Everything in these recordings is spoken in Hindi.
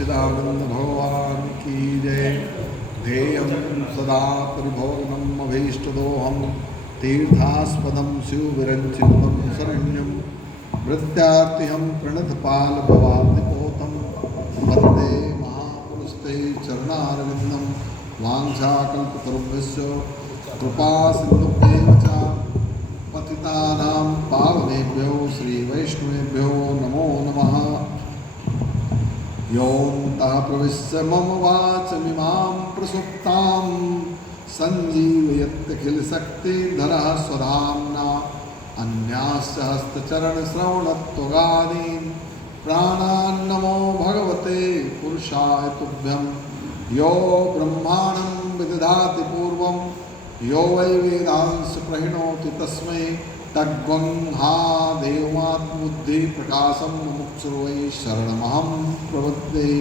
सच्चिदानंद भगवान की जय। ध्येयं सदा परिभोगनम् अभीष्टदोहं तीर्थास्पदं शिवविरञ्चितं शरण्यं वृत्त्यार्तिहं प्रणतपालभवाब्धिपोतं वन्दे महापुरुषते चरणारविन्दं। वाञ्छाकल्पतरुभ्यश्च कृपासिन्धुभ्येव च पतितानां पावनेभ्यो श्रीवैष्णवेभ्यो नमो नमः। योऽन्तः प्रविश्य मम वाचमिमां प्रसुप्तां सञ्जीवयत्यखिलशक्तिधरः स्वधाम्ना अन्याश्च हस्तचरणश्रवणत्वगादीन् प्राणान्नमो भगवते पुरुषाय तुभ्यं। यो ब्रह्माणं विदधाति पूर्वं यो वै वेदांस प्रणोति तस्मै तद्वंहा देवात्मबुद्धिप्रकाशं मुमुक्षुर्वै शरणमहं प्रपद्ये।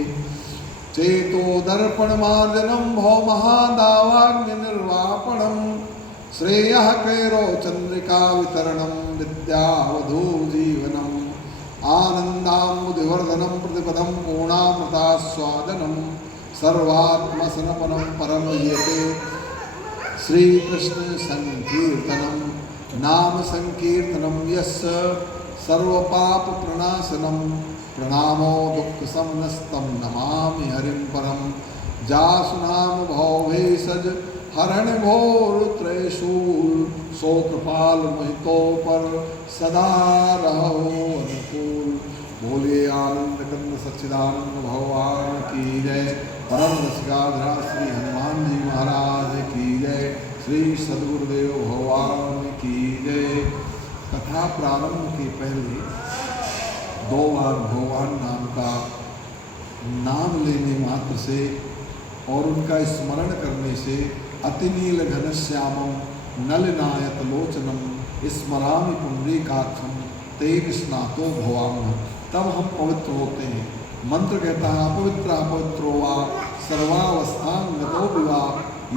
चेतोदर्पणमार्जनं भवमहादावाग्निर्वापणं श्रेयः कैरो चन्द्रिकावितरणं विद्यावधूजीवनम् आनन्दाम्बुधिवर्धनं प्रतिपदं पूर्णामृतास्वादनं सर्वात्मसमर्पणं परं यते श्रीकृष्ण संकीर्तनं। नाम संकीर्तनं यस्य सर्वपापप्रणाशनं प्रणामो दुःखशमनस्तं नमामि हरिं परं। जासु नाम भवभेषज हरण घोरत्रयशूल सो कृपाल मोहितो पर सदा रहो अनुकूल। बोलिए आनंद कंद सच्चिदानंद भगवान की जय। परम रसिकाधरा श्री हनुमान जी महाराज की जय। श्री सद्गुरुदेव भगवान की जय। कथा प्रारंभ के पहले 2 बार भगवान नाम का नाम लेने मात्र से और उनका स्मरण करने से अतिनील घनश्यामं नलिनायत लोचनम स्मरामि पुंडरीकाक्षं तेन स्नातो भवामि, तब हम पवित्र होते हैं। मंत्र कहता है अपवित्र अपवित्रो वा सर्वावस्थान गतो विवा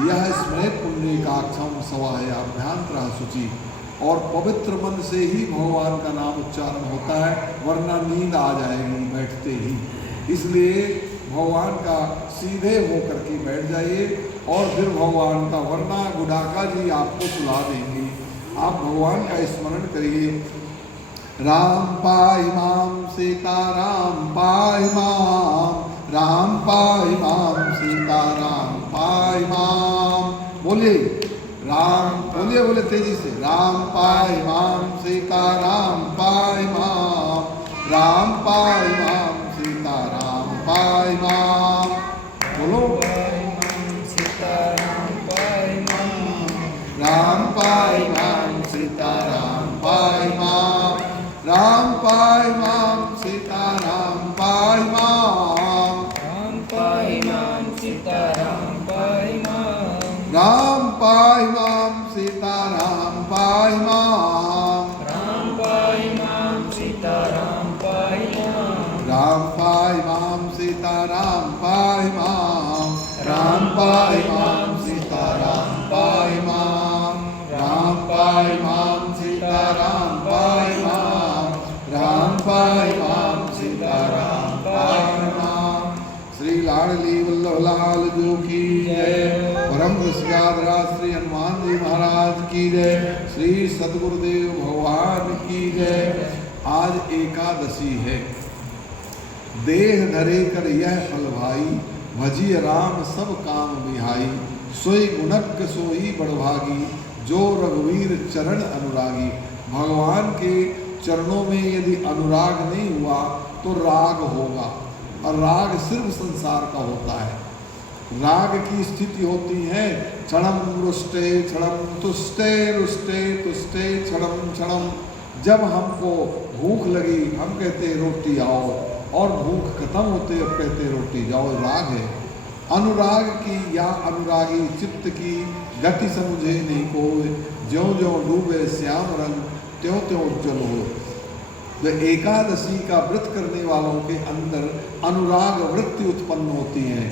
यह स्मृत पुंडरीकाक्षं सवायाभ्यांतरा शुचि। और पवित्र मन से ही भगवान का नाम उच्चारण होता है, वरना नींद आ जाएगी बैठते ही। इसलिए भगवान का सीधे होकर के बैठ जाइए और फिर भगवान का, वरना गुडाका जी आपको सुला देंगे। आप भगवान का स्मरण करिए। राम पाहि मां सीता राम पाहि मां, राम पाहि मां सीता राम पाहि मां। बोलिए राम, बोलिए बोले तेजी से। राम पाहि मां सीता राम पाहि मां, राम पाहि मां सीता राम पाहि मां। बोलो राम पाहि मां सीता राम पाहि मां, राम पाहि मां सीता राम पाहि मां, राम पाहि मां सीता राम पाहि मां, राम पाहि मां सीता राम पाहि मां, राम पाहि मां सीता राम पाहि मां, राम पाहि मां सीता राम पाहि मां, राम पाहि मां सीता राम पाहि मां, राम पाहि मां सीता राम पाहि मां, राम पाहि मां सीता राम पाहि मां। श्री लाडली वल्लभ लाल जो की जय। परम रसिकाधरा श्री हनुमान जी महाराज की जय। श्री सद्गुरुदेव भगवान की जय। आज एकादशी है। देह धरे कर यह फल भाई, भजिय राम सब काम बिहाई। सोई गुणज्ञ सोई बड़भागी, जो रघुवीर चरण अनुरागी। भगवान के चरणों में यदि अनुराग नहीं हुआ तो राग होगा, और राग सिर्फ संसार का होता है। राग की स्थिति होती है क्षणम रुष्टे क्षणम तुष्टे रुष्टे तुष्टे क्षणम क्षणम। जब हमको भूख लगी हम कहते रोटी आओ, और भूख खत्म होते अब कहते रोटी जाओ। राग है। अनुराग की या अनुरागी चित्त की गति समझे नहीं कोई, ज्यों ज्यों डूबे श्याम रंग त्यों त्यों उज्जवल हो। तो एकादशी का व्रत करने वालों के अंदर अनुराग वृत्ति उत्पन्न होती है।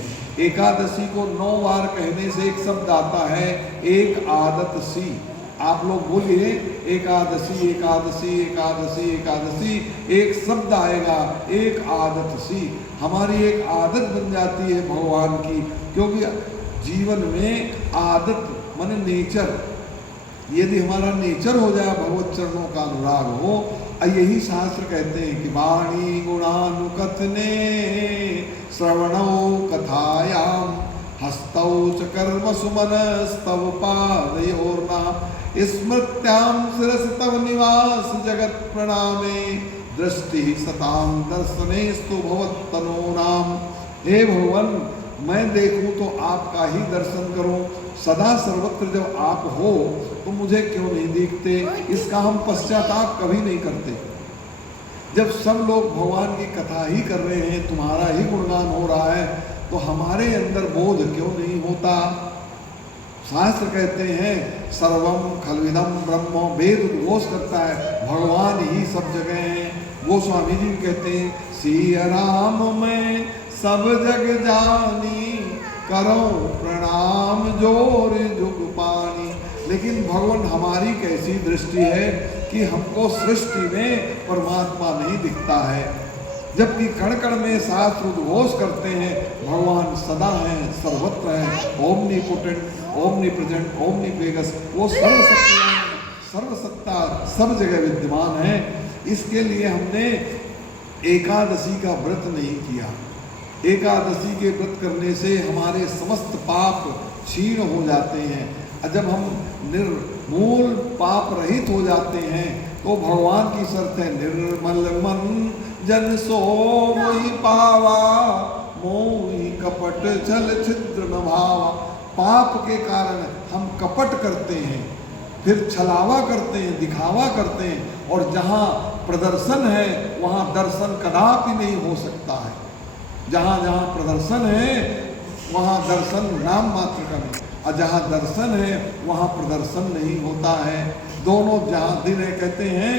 एकादशी को 9 बार कहने से एक शब्द आता है एक आदत सी। आप लोग बोलिए एकादशी एकादशी एकादशी एकादशी, एक शब्द आएगा एक आदत सी। हमारी एक आदत बन जाती है भगवान की, क्योंकि जीवन में आदत माने नेचर, यदि हमारा नेचर हो जाए भगवत चरणों का अनुराग हो, यही शास्त्र कहते हैं कि वाणी गुणानुकथने श्रवणौ कथायाम हस्तौ च कर्म सुमनस्तव पादयोर्नाम स्मृत्याम शिरस तव निवास जगत प्रणामे दृष्टि सताम दर्शनेस्तु भवत्तनो नाम। हे भगवान, मैं देखूं तो आपका ही दर्शन करूं, सदा सर्वत्र जब आप हो तो मुझे क्यों नहीं दिखते, इसका हम पश्चाताप कभी नहीं करते। जब सब लोग भगवान की कथा ही कर रहे हैं, तुम्हारा ही गुणगान हो रहा है, तो हमारे अंदर बोध क्यों नहीं होता। शास्त्र कहते हैं सर्वम खलविदम ब्रह्म, वेद उद्घोष करता है भगवान ही सब जगह हैं। गोस्वामी जी कहते हैं सिया राम मैं सब जग जानी, करो प्रणाम जोर जुग पानी। लेकिन भगवान हमारी कैसी दृष्टि है कि हमको सृष्टि में परमात्मा नहीं दिखता है, जबकि कण कण में शास्त्र उद्घोष करते हैं भगवान सदा हैं, सर्वत्र हैं, ओमनीपोटेंट, ओमनीप्रेजेंट, ओमनीप्रेगस, वो सर्वशक्तिमान, सर्वसत्ता, सब जगह विद्यमान है। इसके लिए हमने एकादशी का व्रत नहीं किया। एकादशी के व्रत करने से हमारे समस्त पाप क्षीण हो जाते हैं। जब हम निर्मूल पाप रहित हो जाते हैं तो भगवान की शर्त है निर्मल मन जन सो मोहि पावा, मोहि कपट छल छिद्र न भावा। पाप के कारण हम कपट करते हैं, फिर छलावा करते हैं, दिखावा करते हैं, और जहाँ प्रदर्शन है वहाँ दर्शन कदापि नहीं हो सकता है। जहाँ जहाँ प्रदर्शन है वहाँ दर्शन नाम मात्र का नहीं, और जहाँ दर्शन है वहाँ प्रदर्शन नहीं होता है। दोनों जहाँ दिन है, कहते हैं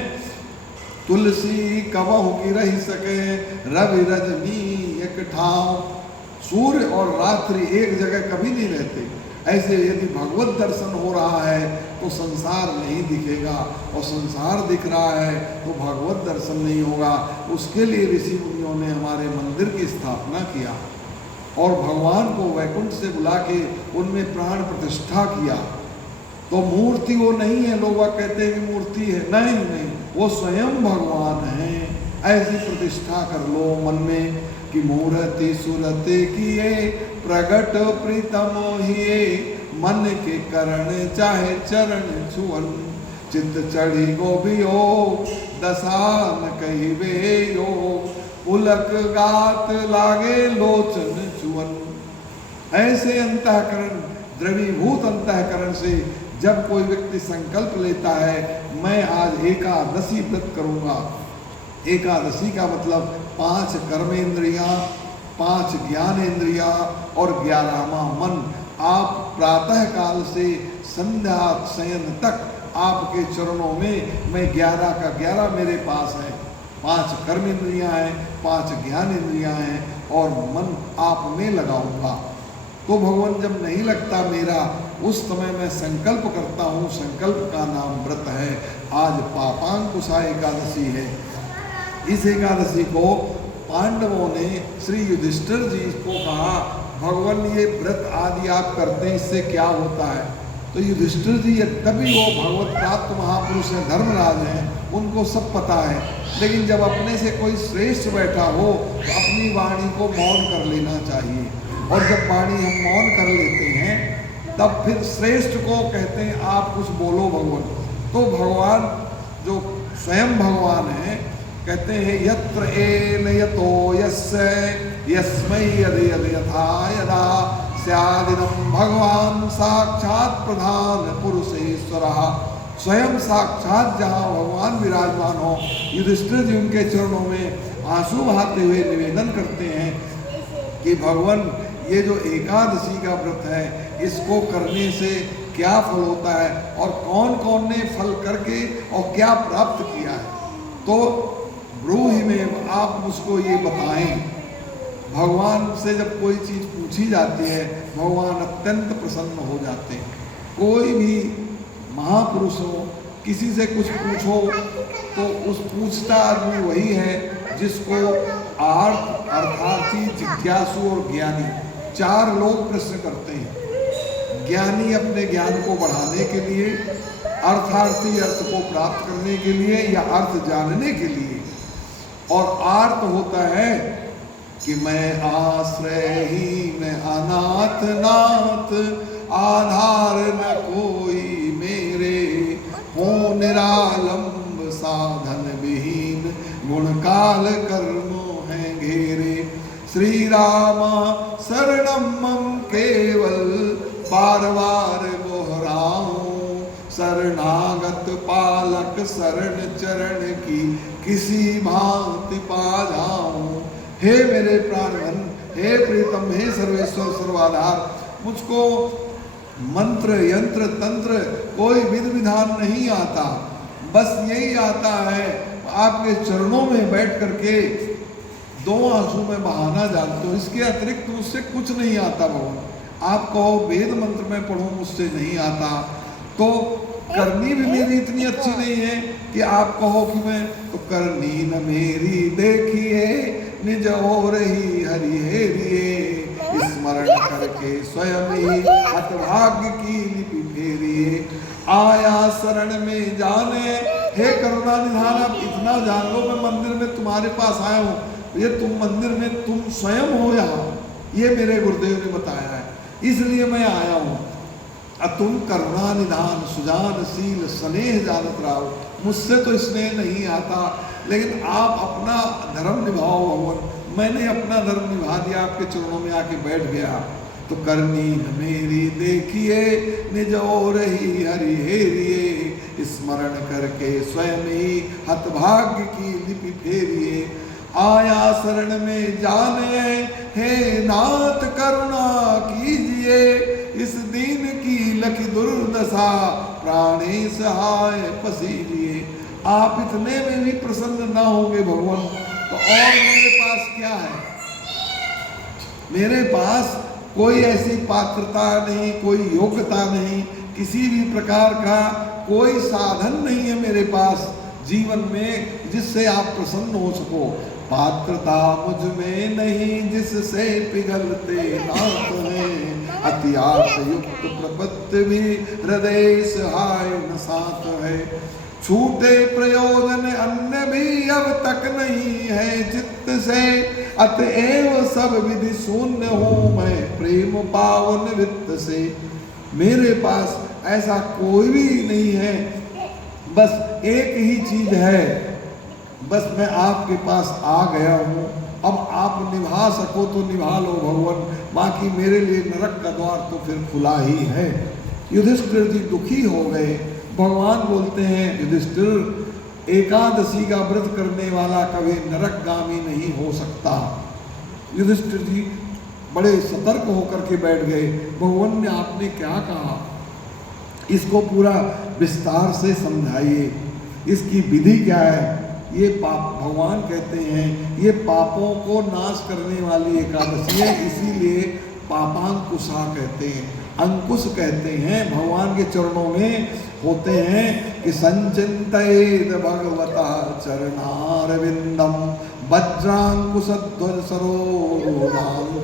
तुलसी कबहु की रही सके, रवि रजनी एक ठाव। सूर्य और रात्रि एक जगह कभी नहीं रहते। ऐसे यदि भगवत दर्शन हो रहा है तो संसार नहीं दिखेगा, और संसार दिख रहा है तो भगवत दर्शन नहीं होगा। उसके लिए ऋषि मुनियों ने हमारे मंदिर की स्थापना किया और भगवान को वैकुंठ से बुला के उनमें प्राण प्रतिष्ठा किया। तो मूर्ति वो नहीं है, लोग कहते हैं कि मूर्ति है, नहीं नहीं, वो स्वयं भगवान है। ऐसी प्रतिष्ठा कर लो मन में कि मूर्ति सुरते किए प्रगट प्रीतम हिए, मन के करण चाहे चरण छुअन, चित्त चढ़ी गोबियो दसान कहिबे यो, पुलक गात लागे लोचन छुअन। ऐसे अंतःकरण, द्रवीभूत अंतःकरण से जब कोई व्यक्ति संकल्प लेता है मैं आज एकादशी व्रत करूंगा। एकादशी का मतलब 5 कर्मेंद्रियां, 5 ज्ञानेंद्रियां और 11वां मन। आप प्रातः काल से संध्या शयन तक आपके चरणों में मैं 11 का 11 मेरे पास है। 5 कर्मेंद्रियां हैं, 5 ज्ञानेंद्रियां हैं और मन आप में लगाऊंगा। तो भगवान जब नहीं लगता मेरा, उस समय मैं संकल्प करता हूँ। संकल्प का नाम व्रत है। आज पापांकुशा एकादशी है। इस एकादशी को पांडवों ने श्री युधिष्ठिर जी को कहा भगवान ये व्रत आदि आप करते हैं, इससे क्या होता है। तो युधिष्ठिर जी यद्यपि वो भगवत प्राप्त महापुरुष हैं, धर्मराज हैं, उनको सब पता है, लेकिन जब अपने से कोई श्रेष्ठ बैठा हो तो अपनी वाणी को मौन कर लेना चाहिए। और जब वाणी हम मौन कर लेते हैं तब फिर श्रेष्ठ को कहते हैं आप कुछ बोलो भगवान। तो भगवान जो स्वयं भगवान है कहते हैं यत्र एन यतो यस्य यस्मै यदि यदि यथा यदा स्यादिदं भगवान साक्षात् प्रधान पुरुषेश्वरः। स्वयं साक्षात जहाँ भगवान विराजमान हो, युधिष्ठिर जी उनके चरणों में आंसू बहाते हुए निवेदन करते हैं कि भगवान ये जो एकादशी का व्रत है इसको करने से क्या फल होता है और कौन कौन ने फल करके और क्या प्राप्त किया है। तो ब्रूहि में आप मुझको ये बताएं। भगवान से जब कोई चीज़ पूछी जाती है भगवान अत्यंत प्रसन्न हो जाते हैं। कोई भी महापुरुष हो, किसी से कुछ पूछो तो उस पूछता आदमी वही है जिसको आर्थ अर्थार्थी, जिज्ञासु और ज्ञानी, चार लोग प्रश्न करते हैं। ज्ञानी अपने ज्ञान को बढ़ाने के लिए, अर्थार्थी अर्थ को प्राप्त करने के लिए या अर्थ जानने के लिए, और आर्त होता है कि मैं आश्रयहीन अनाथ नाथ, आधार न कोई मेरे, हो निरालंब साधन विहीन, गुण काल कर्मों हैं घेरे। श्री रामा शरणम मम केवल, बार बार दोहराऊं, शरणागत पालक शरण चरण की, किसी भांति पा जाऊं। हे मेरे प्राणधन, हे प्रीतम, हे सर्वेश्वर सर्वाधार, मुझको मंत्र यंत्र तंत्र कोई विधि विधान नहीं आता, बस यही आता है आपके चरणों में बैठ करके दो आंसू में बहाना जानते हो, इसके अतिरिक्त मुझसे कुछ नहीं आता भगवान। आप कहो वेद मंत्र में पढ़ो, मुझसे नहीं आता, तो करनी भी मेरी इतनी अच्छी नहीं है कि आप कहो कि मैं, तो करनी न मेरी देखिए, निज और ही हरि हेरिए, स्मरण करके स्वयं ही हतभाग्य की लिपि फेरिए। आया शरण में जाने, हे करुणा निधान, आप इतना जान लो, मैं मंदिर में तुम्हारे पास आया हूँ, ये तुम मंदिर में तुम स्वयं हो यहाँ, ये मेरे गुरुदेव ने बताया है, इसलिए मैं आया हूँ। तुम करुणा निधान सुजान शील स्नेह जानत रहो, मुझसे तो स्नेह नहीं आता, लेकिन आप अपना धर्म निभाओ भगवान। मैंने अपना धर्म निभा दिया, आपके चरणों में आके बैठ गया। तो करनी न मेरी देखिए, निज और ही हरि हेरिए, स्मरण करके स्वयं ही हतभाग्य की लिपि फेरिए। आया शरण में जाने, हे नाथ करुणा कीजिए, इस दीन की लखी दुर्दशा प्राणे सहाय पसीजिए। आप इतने में भी प्रसन्न ना होंगे भगवान, तो और मेरे पास क्या है? मेरे पास कोई ऐसी पात्रता नहीं, कोई योग्यता नहीं, किसी भी प्रकार का कोई साधन नहीं है मेरे पास जीवन में जिससे आप प्रसन्न हो सको। पात्रता मुझ में नहीं जिससे पिघलते नाथ हैं, अतिआर्त युक्त प्रपत्ति भी हृदय सहाय न साथ है। छूटे प्रयोजन अन्य भी अब तक नहीं है चित्त से, अतएव सब विधि शून्य हूँ मैं प्रेम पावन वित्त से। मेरे पास ऐसा कोई भी नहीं है, बस एक ही चीज है, बस मैं आपके पास आ गया हूँ, अब आप निभा सको तो निभा लो भगवान, बाकी मेरे लिए नरक का द्वार तो फिर खुला ही है। युधिष्ठिर जी दुखी हो गए। भगवान बोलते हैं, युधिष्ठिर एकादशी का व्रत करने वाला कभी नरकगामी नहीं हो सकता। युधिष्ठिर जी बड़े सतर्क होकर के बैठ गए। भगवान ने आपने क्या कहा, इसको पूरा विस्तार से समझाइए, इसकी विधि क्या है। ये पाप, भगवान कहते हैं ये पापों को नाश करने वाली एकादशी है, इसीलिए पापांकुशा कहते हैं, अंकुश कहते हैं। भगवान के चरणों में होते हैं कि संचिंतयेद भगवता चरणारविंदम, वज्रांकुशध्वज सरोलांछनाड्यम,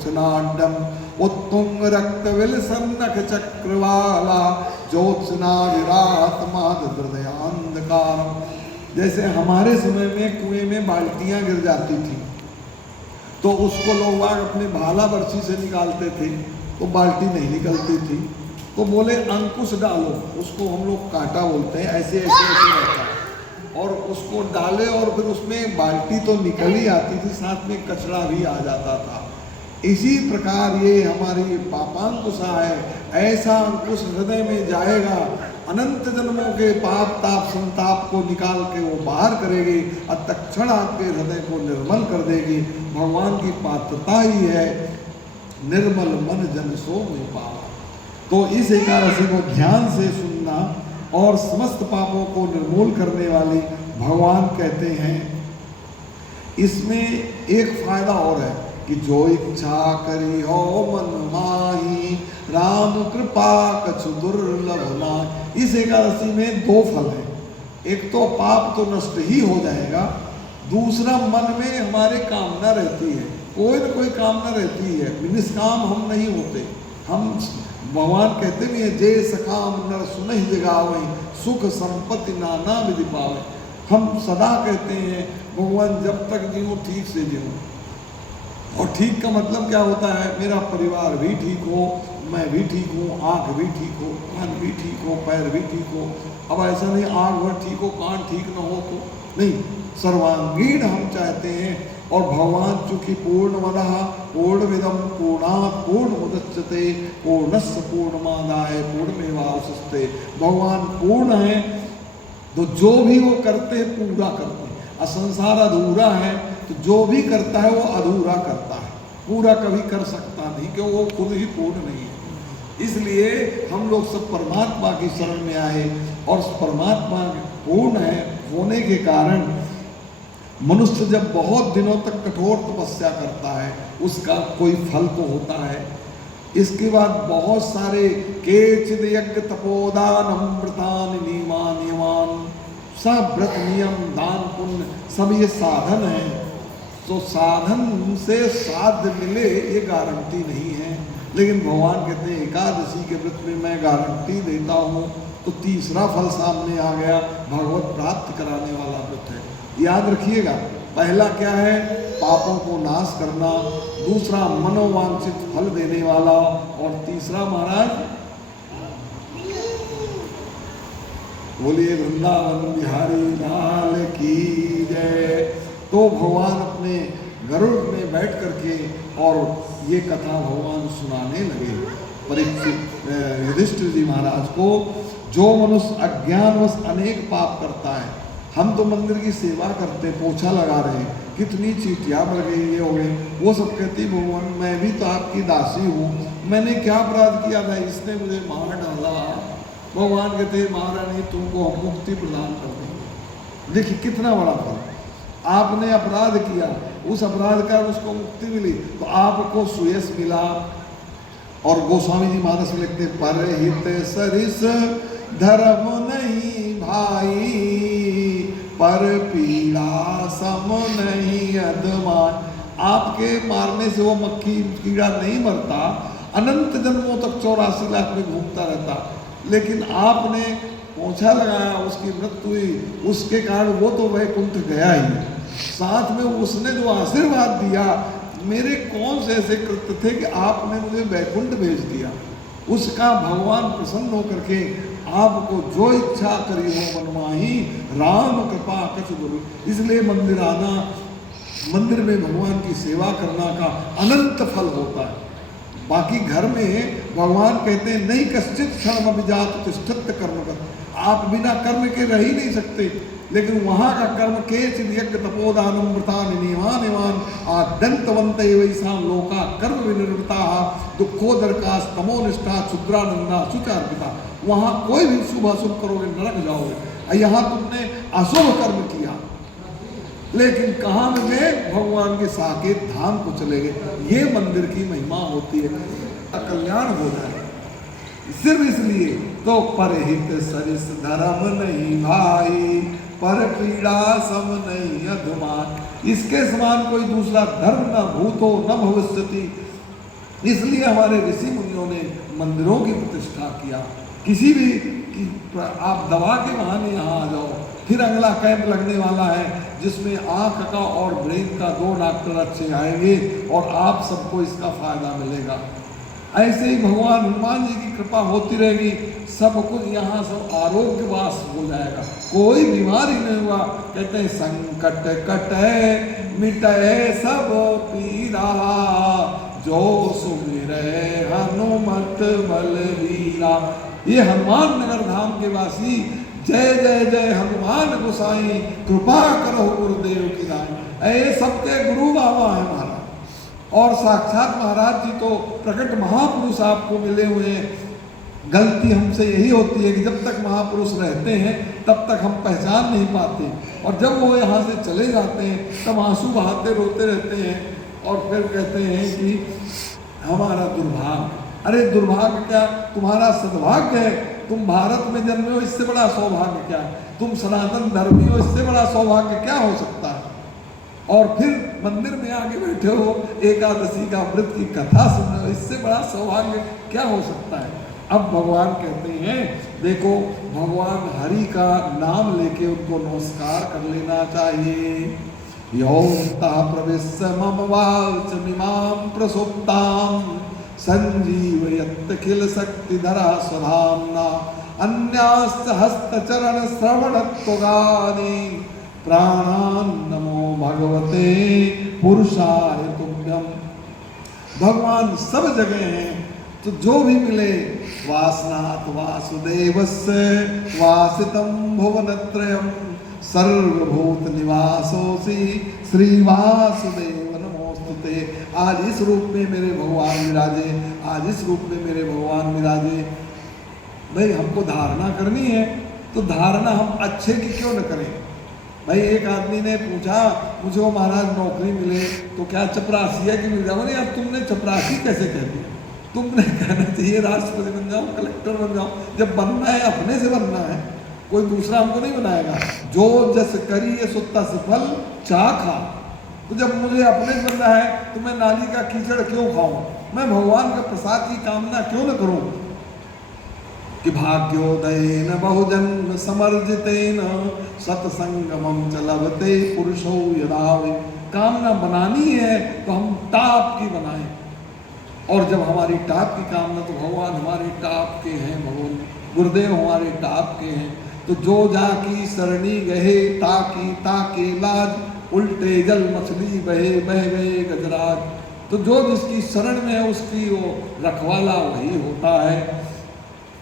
उत्तुंग रक्त विलसन्नख चक्रवाला, ज्योत्सना विराट माद हृदयांधकारम। जैसे हमारे समय में कुएं में बाल्टियां गिर जाती थी तो उसको लोग अपने भाला बर्छी से निकालते थे, तो बाल्टी नहीं निकलती थी, तो बोले अंकुश डालो, उसको हम लोग कांटा बोलते हैं, ऐसे ऐसे ऐसे रहता है, और उसको डाले और फिर उसमें बाल्टी तो निकल ही आती थी, साथ में कचरा भी आ जाता था। इसी प्रकार ये हमारी पापांकुशा है, ऐसा अंकुश हृदय में जाएगा, अनंत जन्मों के पाप ताप संताप को निकाल के वो बाहर करेगी और तत्क्षण आपके हृदय को निर्मल कर देगी। भगवान की पात्रता ही है निर्मल मन जन सो में पावा। तो इस एकादशी को ध्यान से सुनना और समस्त पापों को निर्मूल करने वाली भगवान कहते हैं। इसमें एक फायदा और है कि जो इच्छा करी हो मन माही, राम कृपा कछु दुर्लभ नाहि। इस एकादशी में दो फल हैं, एक तो पाप तो नष्ट ही हो जाएगा, दूसरा मन में हमारे कामना रहती है कोई न कोई कामना रहती है, निष्काम हम नहीं होते। हम भगवान कहते भी हैं, जे सकाम नर सुनहि जगावे, सुख संपत्ति नाना विधि पावे। हम सदा कहते हैं भगवान जब तक जियो ठीक से जियो। और ठीक का मतलब क्या होता है, मेरा परिवार भी ठीक हो, मैं भी ठीक हूँ, आँख भी ठीक हो, कान भी ठीक हो, पैर भी ठीक हो। अब ऐसा नहीं आँख भर ठीक हो कान ठीक ना हो तो नहीं, सर्वांगीण हम चाहते हैं। और भगवान चूँकि पूर्णमदः पूर्णमिदं पूर्णात् पूर्णमुदच्यते पूर्णस्य पूर्णमादाय पूर्णमेवावशिष्यते। भगवान पूर्ण है तो जो भी वो करते हैं पूरा करते हैं। और संसार अधूरा है तो जो भी करता है वो अधूरा करता है, पूरा कभी कर सकता नहीं, क्यों वो खुद ही पूर्ण नहीं है। इसलिए हम लोग सब परमात्मा की शरण में आए और परमात्मा पूर्ण है होने के कारण मनुष्य जब बहुत दिनों तक कठोर तपस्या करता है उसका कोई फल तो होता है। इसके बाद बहुत सारे केचिद यज्ञ तपोदान अमृतान नियमान नियमान, सब व्रत नियम दान पुण्य सब ये साधन है। तो साधन से साध्य मिले ये गारंटी नहीं है, लेकिन भगवान कहते हैं एकादशी के व्रत में मैं गारंटी देता हूँ। तो तीसरा फल सामने आ गया, भगवत प्राप्त कराने वाला व्रत है। याद रखिएगा, पहला क्या है, पापों को नाश करना, दूसरा मनोवांछित फल देने वाला, और तीसरा महाराज बोलिए वृंदावन बिहारी लाल की जय। तो भगवान अपने गरुड़ में बैठ करके और ये कथा भगवान सुनाने लगे परीक्षित युधिष्ठिर जी महाराज को। जो मनुष्य अज्ञानवश अनेक पाप करता है, हम तो मंदिर की सेवा करते, पोछा लगा रहे, कितनी चीटियाँ मर गई, ये हो गई, वो सब कहती भगवान मैं भी तो आपकी दासी हूँ, मैंने क्या अपराध किया था, इसने मुझे मार डाला। भगवान कहते महारानी तुमको हम मुक्ति प्रदान कर देंगे। देखिए कितना बड़ा फल, आपने अपराध किया, उस अपराध का उसको मुक्ति मिली, तो आपको सुयश मिला। और गोस्वामी जी मानस में लिखते परहित सरिस धर्म नहीं भाई, पर पीड़ा सम नहीं अधमान। आपके मारने से वो मक्खी कीड़ा नहीं मरता, अनंत जन्मों तक 84 लाख में घूमता रहता, लेकिन आपने पोछा लगाया, उसकी मृत्यु हुई, उसके कारण वो तो वैकुंठ गया ही, साथ में उसने जो आशीर्वाद दिया, मेरे कौन से ऐसे कृत्य थे कि आपने मुझे वैकुंठ भेज दिया, उसका भगवान प्रसन्न होकर के आपको जो इच्छा करी हो मनमाही, राम कृपा कछ दुर्। इसलिए मंदिर आना, मंदिर में भगवान की सेवा करना का अनंत फल होता है। बाकी घर में भगवान कहते हैं नहीं कश्चित क्षण अभिजात तिष्ठत कर्म कर, आप बिना कर्म के रह ही नहीं सकते, लेकिन वहाँ का कर्म केचिद यज्ञ तपोदानम व्रतान नियमान नियमान आद्यंतवंत वैसा लोका कर्म विनिर्वृता दुखोदरका तमोनिष्ठा क्षुद्रानंदा सुचार्पिता। वहाँ कोई भी शुभ अशुभ करोगे नरक जाओगे, यहाँ तुमने अशुभ कर्म किया, लेकिन कहाँ में गए, भगवान के साकेत धाम को चले गए। ये मंदिर की महिमा होती है, कल्याण हो जाए। सिर्फ इसलिए तो परहित सरिस धर्म नहीं भाई, पर पीड़ा सम नहीं अधमान। इसके समान कोई दूसरा धर्म न भूतो न भविष्यति। इसलिए हमारे ऋषि मुनियों ने मंदिरों की प्रतिष्ठा किया। किसी भी आप दवा के बहाने यहाँ आ जाओ, फिर अगला कैंप लगने वाला है जिसमें आँख का और ब्रेन का 2 डॉक्टर अच्छे आएंगे और आप सबको इसका फायदा मिलेगा। ऐसे ही भगवान हनुमान जी की कृपा होती रहेगी, सब कुछ यहाँ सब आरोग्यवास हो जाएगा, कोई बीमारी नहीं हुआ। कहते हैं संकट कटे मिटे सब पीरा, जो सुमिरे हनुमत बलवीरा। ये हनुमान नगर धाम के वासी जय जय जय हनुमान गोसाई, कृपा करो गुरुदेव की राय। ये सबके गुरु बाबा है महाराज, और साक्षात महाराज जी तो प्रकट महापुरुष आपको मिले हुए हैं। गलती हमसे यही होती है कि जब तक महापुरुष रहते हैं तब तक हम पहचान नहीं पाते, और जब वो यहाँ से चले जाते हैं तब आंसू बहाते रोते रहते हैं, और फिर कहते हैं कि हमारा दुर्भाग्य। अरे दुर्भाग्य क्या, तुम्हारा सद्भाग्य है, तुम भारत में जन्मे हो, इससे बड़ा सौभाग्य क्या, तुम सनातन धर्मी हो, इससे बड़ा सौभाग्य क्या हो सकता है। और फिर मंदिर में आके बैठे हो, एकादशी का व्रत की कथा सुन रहे हो, इससे बड़ा सौभाग्य क्या हो सकता है। अब भगवान कहते हैं देखो, भगवान हरि का नाम लेके उनको नमस्कार कर लेना चाहिए। योऽन्तः प्रविश्य मम वाचमिमां प्रसुप्तां संजीवयत् किल शक्तिधरा स्वधाम्ना अन्यास्य हस्तचरण श्रवणत्वगानि प्राणान् नमो भगवते पुरुषाय तुभ्यम। भगवान सब जगह हैं, तो जो भी मिले, वासनात् वासुदेवस्य वासितं भुवनत्रयम् सर्वभूत निवासोऽसि श्री वासुदेव नमोस्तुते। आज इस रूप में मेरे भगवान विराजे, आज इस रूप में मेरे भगवान विराजे। भाई हमको धारणा करनी है, तो धारणा हम अच्छे की क्यों न करें। भाई एक आदमी ने पूछा मुझे, वो महाराज नौकरी मिले तो क्या चपरासी है कि मिल जाओ। नहीं, अब तुमने चपरासी कैसे कह दिया, तुमने कहना चाहिए राष्ट्रपति बन जाओ, कलेक्टर बन जाओ। जब बनना है अपने से बनना है, कोई दूसरा हमको नहीं बनाएगा। जो जस करी ये सुत्ता सफल चाखा। तो जब मुझे अपने से बनना है तो मैं नाली का कीचड़ क्यों खाऊं, मैं भगवान का प्रसाद की कामना क्यों न करूं। कि भाग्योदयेन बहुजन्म समर्जितेन सत्संगमं च लभते पुरुषो यदा वे। कामना बनानी है तो हम टाप की बनाएं, और जब हमारी टाप की कामना, तो भगवान हमारे टाप के हैं, भगवान गुरुदेव हमारे टाप के हैं। तो जो जाकी सरणी गहे ताके लाज, उल्टे जल मछली बहे बह गए गजराज। तो जो जिसकी शरण में है उसकी वो रखवाला वही होता है।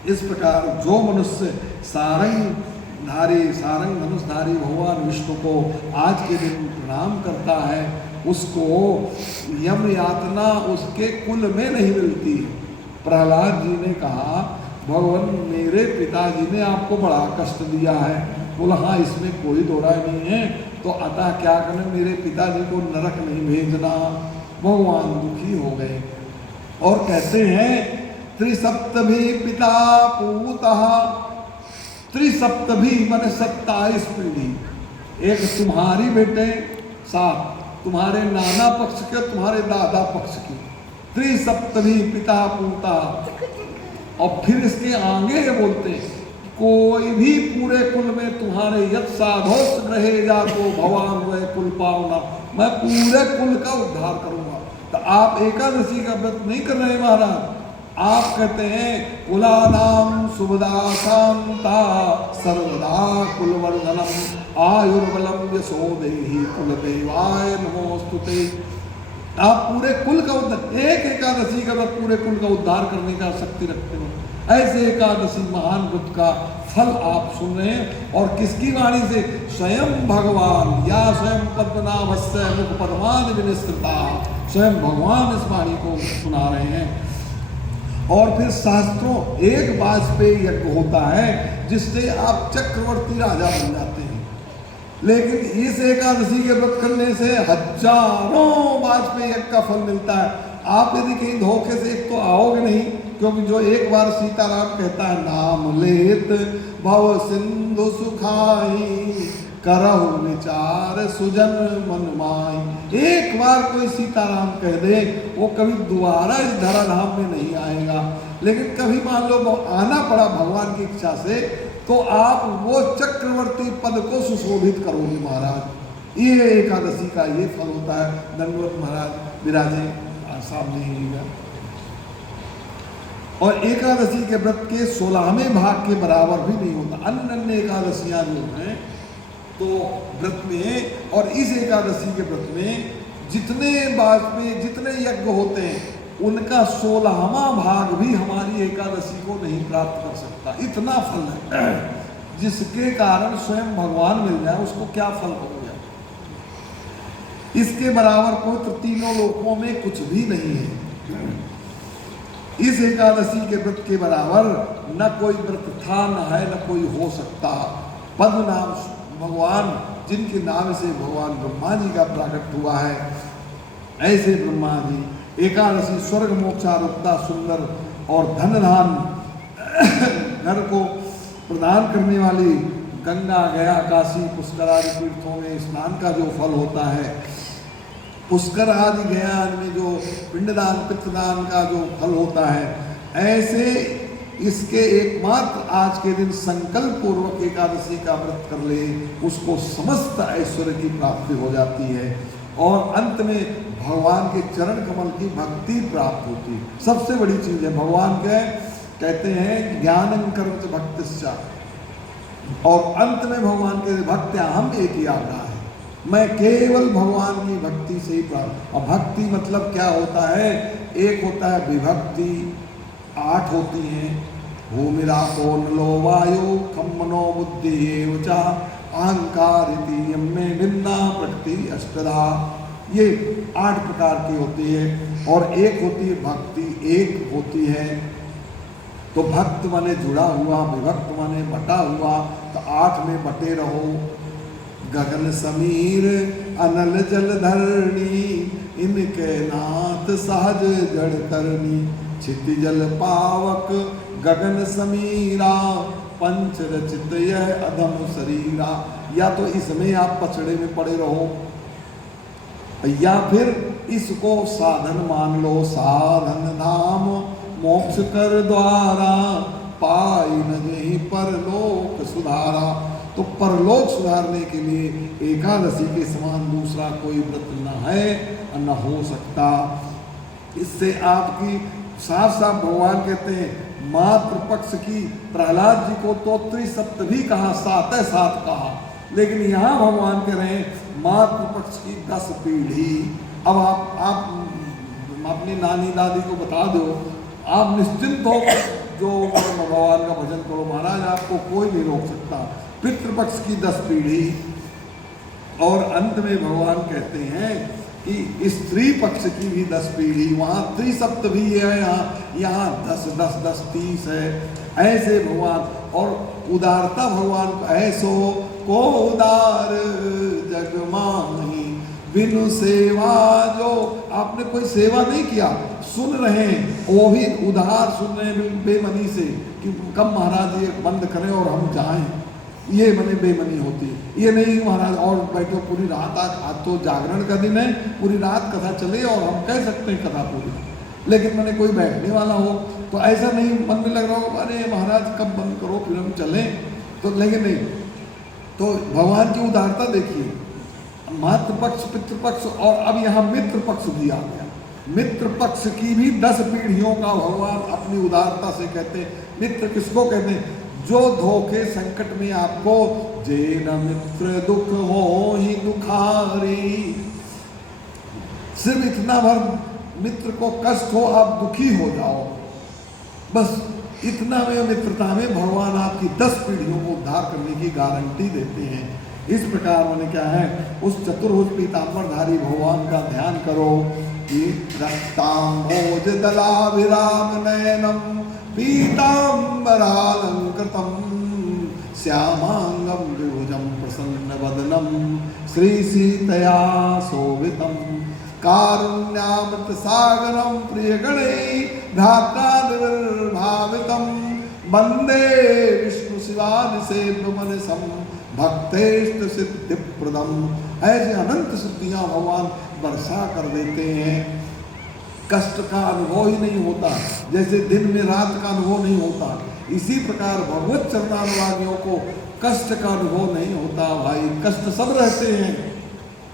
इस प्रकार जो मनुष्य सारंग धनुषधारी भगवान विष्णु को आज के दिन प्रणाम करता है, उसको यम यातना उसके कुल में नहीं मिलती। प्रहलाद जी ने कहा भगवान मेरे पिताजी ने आपको बड़ा कष्ट दिया है। बोला हाँ, इसमें कोई दो राय नहीं है, तो अतः क्या करें, मेरे पिताजी को नरक नहीं भेजना। भगवान दुखी हो गए और कहते हैं त्रिसप्तभी पिता पूतः, त्रिसप्तभी माने 27 पीढ़ी। एक तुम्हारी बेटे, 7 तुम्हारे नाना पक्ष के, तुम्हारे दादा पक्ष की, त्रिसप्तभी पिता पूता। और फिर इसके आगे ये बोलते हैं कोई भी पूरे कुल में तुम्हारे यत् साधोस रहे जा तो भगवान वह कुल पावना, मैं पूरे कुल का उद्धार करूंगा। तो आप एकादशी का व्रत नहीं कर रहे महाराज, आप कहते हैं कुलानाम शुभदा शांता सर्वदा कुलवर्धनम आयुर्बलम यशो देहि कुलदेवाय नमोस्तुते। आप पूरे कुल का उद्धार, एक एकादशी का व्रत पूरे कुल का उद्धार करने का शक्ति रखते हो। ऐसे एकादशी महान व्रत का फल आप सुन रहे हैं, और किसकी वाणी से, स्वयं भगवान या स्वयं पद्मनाभस्य मुख पद्मान विनिसृता, स्वयं भगवान इस वाणी को सुना रहे हैं। और फिर शास्त्रों एक वाजपेयी यज्ञ होता है जिससे आप चक्रवर्ती राजा बन जाते हैं, लेकिन इस एकादशी के व्रत करने से हजारों वाजपेयी यज्ञ का फल मिलता है। आप यदि कहीं धोखे से एक तो आओगे नहीं, क्योंकि जो एक बार सीताराम कहता है नाम लेत भव सिंधु सुखाई करहु विचार सुजन मन माई। एक बार कोई सीताराम कह दे, वो कभी दोबारा इस धराधाम में नहीं आएगा। लेकिन कभी मान लो आना पड़ा भगवान की इच्छा से, तो आप वो चक्रवर्ती पद को सुशोभित करोगे महाराज। ये एकादशी का ये फल होता है। दंडवत महाराज विराजे सामने ही। और एकादशी के व्रत के 16वें भाग के बराबर भी नहीं होता। अन्य एकादशियां जो हैं तो व्रत में, और इस एकादशी के व्रत में जितने वाजपेयी जितने यज्ञ होते हैं उनका 16वां भाग भी हमारी एकादशी को नहीं प्राप्त कर सकता। इतना फल है, जिसके कारण स्वयं भगवान मिल जाए उसको क्या फल हो गया। इसके बराबर कोई तो तीनों लोकों में कुछ भी नहीं है। इस एकादशी के व्रत के बराबर न कोई व्रत था, न है, न कोई हो सकता। पद्म नाम भगवान, जिनके नाम से भगवान ब्रह्मा जी का प्रकट हुआ है, ऐसे ब्रह्मा जी एकादशी स्वर्ग मोक्षारूपता सुंदर और धन धान घर को प्रदान करने वाली गंगा गया, काशी पुष्कर आदि तीर्थों में स्नान का जो फल होता है, पुष्कर आदि गया में जो पिंडदान पितृदान का जो फल होता है, ऐसे इसके एकमात्र आज के दिन संकल्प पूर्वक एकादशी का व्रत कर ले, उसको समस्त ऐश्वर्य की प्राप्ति हो जाती है और अंत में भगवान के चरण कमल की भक्ति प्राप्त होती है। सबसे बड़ी चीज है, भगवान के कहते हैं ज्ञानं कर्म च भक्तिश्च, और अंत में भगवान के भक्त्या हम एक ही आज्ञा है, मैं केवल भगवान की भक्ति से ही प्राप्त। और भक्ति मतलब क्या होता है? एक होता है विभक्ति, 8 होती हैं, भूमिरापो नलो वायु खम मनो बुद्धि एवचा अहंकार इति यम्मे भिन्ना प्रकृति अष्टधा। ये 8 प्रकार की होती है। और एक होती है भक्ति, एक होती है तो भक्त माने जुड़ा हुआ, विभक्त माने बटा हुआ, तो 8 में बटे रहो। गगन समीर अनल जल धरणी, इनके नाथ सहज जड़ करनी, क्षिति जल पावक गगन समीरा, पंच रचित यह अधम शरीरा। या तो इसमें आप पछड़े में पड़े रहो, या फिर इसको साधन मान लो, साधन धाम मोक्ष कर द्वारा, पाई न यही परलोक सुधारा। तो परलोक सुधारने के लिए एकादशी के समान दूसरा कोई व्रत न है और न हो सकता। इससे आपकी साफ साफ भगवान कहते हैं, मातृ पक्ष की प्रहलाद जी को तो त्रिसप्तभी कहा, 7 कहा, लेकिन यहाँ भगवान कह रहे हैं मातृ पक्ष की 10 पीढ़ी। अब आप अपनी नानी दादी को बता दो, आप निश्चिंत हो जो भगवान का भजन करो महाराज, आपको कोई नहीं रोक सकता। पितृपक्ष की 10 पीढ़ी, और अंत में भगवान कहते हैं कि स्त्री पक्ष की भी 10 पीढ़ी, वहाँ त्रिसप्तभी है, यहाँ 10 30 है। ऐसे भगवान, और उदारता भगवान को ऐसो को उदार जग माही, बिनु सेवा जो, आपने कोई सेवा नहीं किया, सुन रहे हैं, वो भी उधार सुन रहे हैं बेमनी से कि कब महाराज ये बंद करें और हम जाएं, ये मैंने बेमनी होती है। ये नहीं महाराज और बैठो पूरी रात, आज तो जागरण का दिन है, पूरी रात कथा चले और हम कह सकते हैं कथा पूरी, लेकिन मैंने कोई बैठने वाला हो तो ऐसा नहीं मन में लग रहा हो अरे महाराज कब बंद करो फिर हम चलें, तो लेकिन नहीं। तो भगवान की उदारता देखिए, मातृपक्ष पितृपक्ष, और अब यहाँ मित्र पक्ष भी आ गया। मित्र पक्ष की भी 10 पीढ़ियों का भगवान अपनी उदारता से कहते हैं। मित्र किसको कहते हैं? जो धोखे संकट में आपको, जेन मित्र दुख हो ही दुखारी, सिर्फ इतना भर मित्र को कष्ट हो आप दुखी हो जाओ, बस इतना में मित्रता में भगवान आपकी 10 पीढ़ियों को उद्धार करने की गारंटी देते हैं। इस प्रकार मैंने क्या है, उस चतुर्भुज पीताम्बरधारी भगवान का ध्यान करो कि रक्तांबोज दलाभिराम नयनम पीताम्बरालंकृतम श्यामांगम विभुजम प्रसन्न वदनम श्री सीतया शोभितम कारुण्यामृत सागरम प्रिय गणे भ्रातानिर्भावितम वंदे विष्णु शिवानिसेव्य मनसम भक्तेष्ट सिद्धिप्रदम। ऐसे अनंत सिद्धियां भगवान वर्षा कर देते हैं। कष्ट का अनुभव ही नहीं होता, जैसे दिन में रात का अनुभव नहीं होता, इसी प्रकार भगवत चरणानुरागियों को कष्ट का अनुभव नहीं होता। भाई कष्ट सब रहते हैं,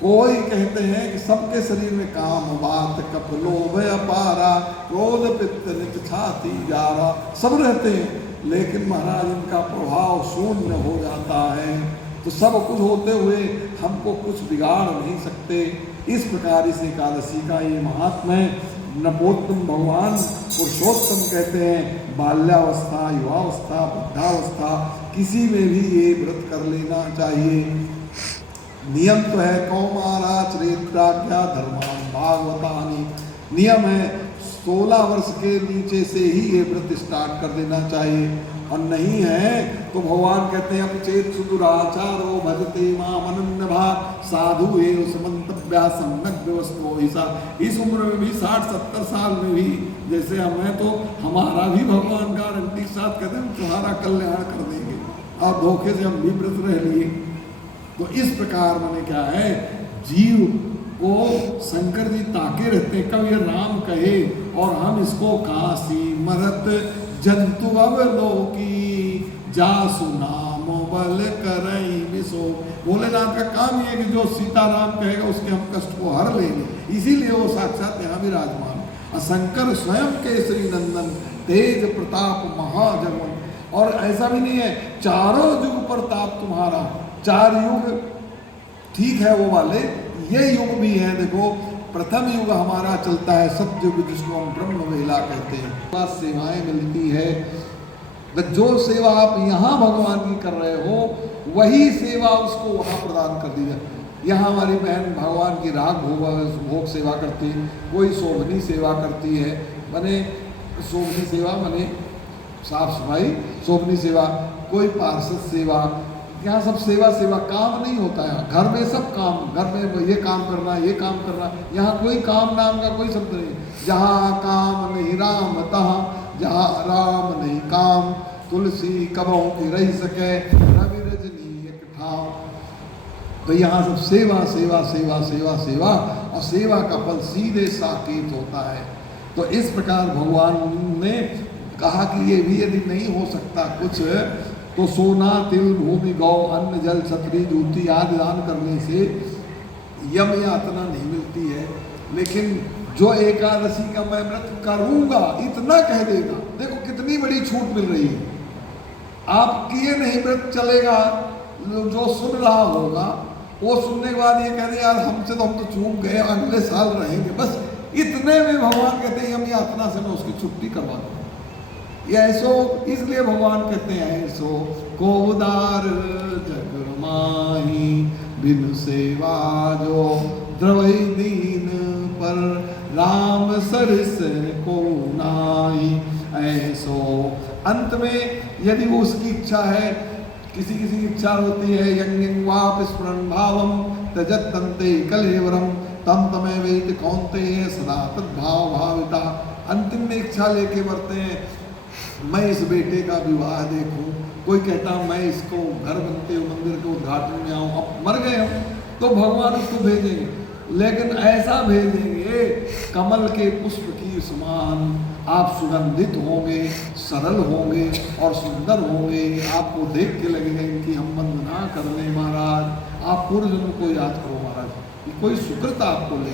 कोई कहते हैं कि सबके शरीर में काम वात कफ लोभ अपारा क्रोध पित्त नित छाती जारा सब रहते हैं, लेकिन महाराज इनका प्रभाव शून्य हो जाता है। तो सब कुछ होते हुए हमको कुछ बिगाड़ नहीं सकते। इस प्रकार इस एकादशी का ये महात्मा है। नपोत्तम भगवान पुरुषोत्तम कहते हैं, बाल्यावस्था युवावस्था वृद्धावस्था किसी में भी ये व्रत कर लेना चाहिए। नियम तो है कौमारा चरित्राज्ञा धर्मान भागवतानी, नियम है 16 वर्ष के नीचे से ही ये व्रत स्टार्ट कर देना चाहिए, और नहीं है तो भगवान कहते हैं अपचेत सुदुराचारो भजते माम अनन्य भाग साधु एव समन्तव्या सम्यक व्यवस्थो ऐसा। इस उम्र में भी 60-70 साल में भी जैसे हम हैं, तो हमारा भी भगवान गारंटी के साथ कहते हैं तुम्हारा कल्याण कर देंगे। अब धोखे से हम भी व्रत रह लिए। तो इस प्रकार मैंने क्या है, जीव को शंकर जी ताके रहते हैं, कब ये राम कहे और हम इसको काशी मरत जंतु अवलोकी जासु नाम बल करई विसो। भोलेनाथ का काम ये है कि जो सीताराम कहेगा उसके हम कष्ट को हर लेंगे, इसीलिए वो साक्षात यहाँ विराजमान। शंकर स्वयं केसरी नंदन तेज प्रताप महाजगवन। और ऐसा भी नहीं है, चारों युग प्रताप तुम्हारा, 4 युग ठीक है वो वाले, ये युग भी है। देखो प्रथम युग हमारा चलता है सतयुग, जिसको हम ब्रह्म वेला कहते हैं। बस सेवाएं मिलती है, जो सेवा आप यहाँ भगवान की कर रहे हो वही सेवा उसको वहाँ प्रदान कर दी जाए। यहाँ हमारी बहन भगवान की राग भोग सेवा करती है, कोई शोभनी सेवा करती है, माने शोभनी सेवा माने साफ सफाई, शोभनी सेवा, कोई पार्षद सेवा। यहाँ सब सेवा सेवा, काम नहीं होता है। घर में सब काम, घर में ये काम करना, ये काम करना, यहाँ कोई काम नाम का कोई शब्द नहीं। जहाँ काम नहीं राम तहाँ, जहाँ राम नहीं काम, तुलसी कबों की रही सके, रवि रजनी एक ठाव। तो यहाँ सब सेवा सेवा सेवा सेवा सेवा, और सेवा का फल सीधे साकेत होता है। तो इस प्रकार भगवान ने कहा कि ये भी यदि नहीं हो सकता कुछ, तो सोना तिल भूमि गौ अन्न जल छत्री जूती आदि दान करने से यम यातना नहीं मिलती है। लेकिन जो एकादशी का मैं व्रत करूंगा इतना कह देगा, देखो कितनी बड़ी छूट मिल रही है। आप किए नहीं व्रत चलेगा, जो सुन रहा होगा वो सुनने के बाद ये कह दे यार हमसे तो हम तो चूक गए, अगले साल रहेंगे, बस इतने में भगवान कहते हैं यम यातना से मैं उसकी छुट्टी करवा दूँ। ये ऐसो इसलिए भगवान कहते हैं ऐसो को उदार जग माही बिन सेवा जो द्रवई दीन पर राम सरस को नाई। ऐसो अंत में यदि वो उसकी इच्छा है, किसी किसी की इच्छा होती है यंग वाप स्मरण भावम त्यजतंते कलेवरम तम तमे वेद कौनते सदा तद्भाव भाविता। अंतिम में इच्छा लेके मरते हैं, मैं इस बेटे का विवाह देखूं, कोई कहता मैं इसको घर बनते हुए मंदिर के उद्घाटन में आऊं। अब मर गए हम तो भगवान उसको भेजेंगे, लेकिन ऐसा भेजेंगे कमल के पुष्प की समान। आप सुगंधित होंगे, सरल होंगे और सुंदर होंगे। आपको देख के लगेगा इनकी हम वंदना कर लें महाराज। आप पूर्व जन्म को याद करो महाराज, कोई सुकृत आपको ले।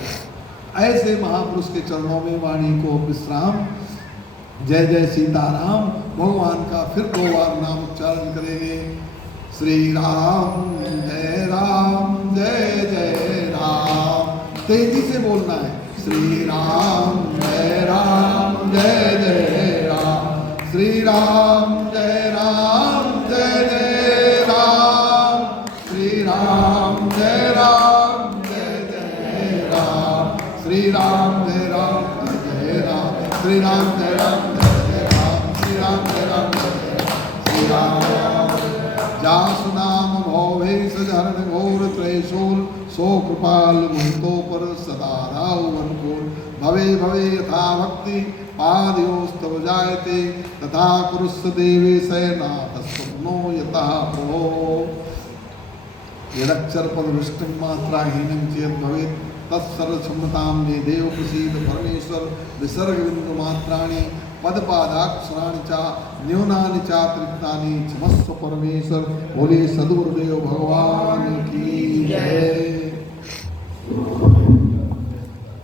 ऐसे महापुरुष के चरणों में वाणी को विश्राम। जय जय सीताराम। भगवान का फिर 2 बार नाम उच्चारण करेंगे। श्री राम जय राम जय जय राम। तेजी से बोलना है। श्री राम जय राम जय जय राम। श्री राम जय राम जय जय राम। श्री राम जय राम जय जय राम। श्री राम जय राम जय राम। श्री राम जय राम जय राम। श्री राम जय राम श्री राम। जासु नाम भौभे सजहरण घोर त्रैशूल सो कृपाल मुहितो पर सदा राहुवन कोल। भवे भवे यथा भक्ति पादयोस्तव जायते तथा कुरुस्स देवे सयनाथ स्वप्नो यथा प्रभो। यदक्षर पदवृष्टिं मात्राहीनं चेत् भवेत् तत्सर्वक्षमतां मे देव प्रसीद परमेश्वर। विसर्ग बिंदु मात्राणि पदपादाक्षराणि च न्यूनानि चातिरिक्तानि क्षमस्व परमेश्वर। बोले सद्गुरुदेव भगवान की जय।